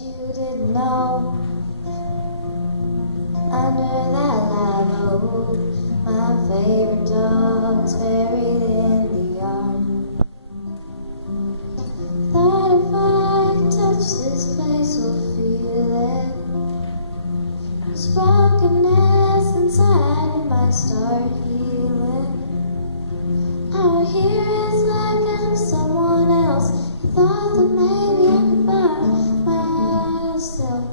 you didn't know. Under that live oak, my favorite dog's buried in the yard. Thought if I touch this place, we'll feel it. This brokenness inside, it might start healing. Out here is like I'm someone else. I thought that maybe I could find myself.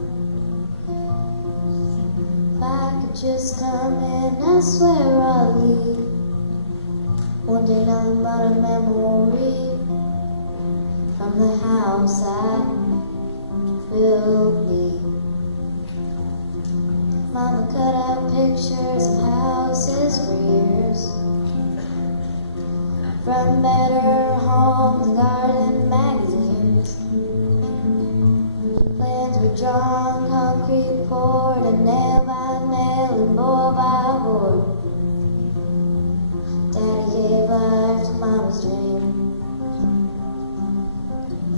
If I could just come in, I swear I'll leave. One day nothing but a memory from the house that built me. Mama cut out pictures of houses for years, from Better Homes and Garden magazines. Plans were drawn, concrete poured, and nail by nail and board by board. Daddy gave life to Mama's dream.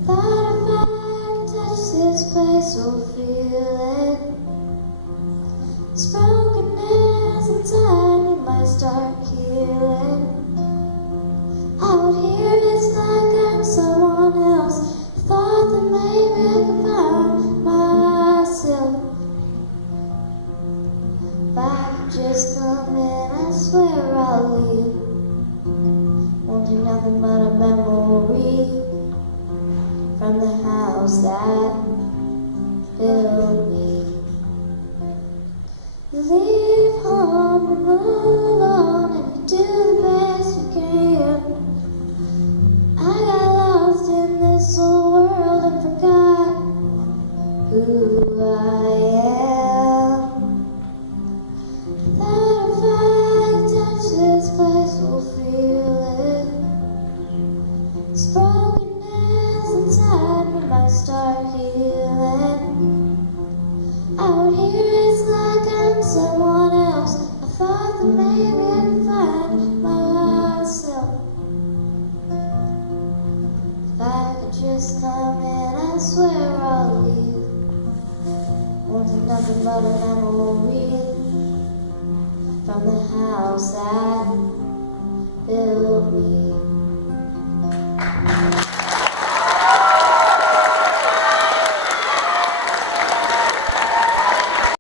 Thought if I could touch this place, we'll feel it. This brokenness inside, it might start healing. Out here it's like I'm someone else. I thought that maybe I could find myself. If I could just come in, I swear I'll leave. Won't do nothing but a memory from the house that built me. You leave home, you move on, and you do the best you can. I got lost in this old world and forgot who I am. Thought if I touch this place, we'll feel it. This brokenness inside me might start healing. Out here it's like I'm someone else. I thought that maybe I could find myself. If I could just come in, I swear I'll leave. Won't do nothing but a memory from the house that built me.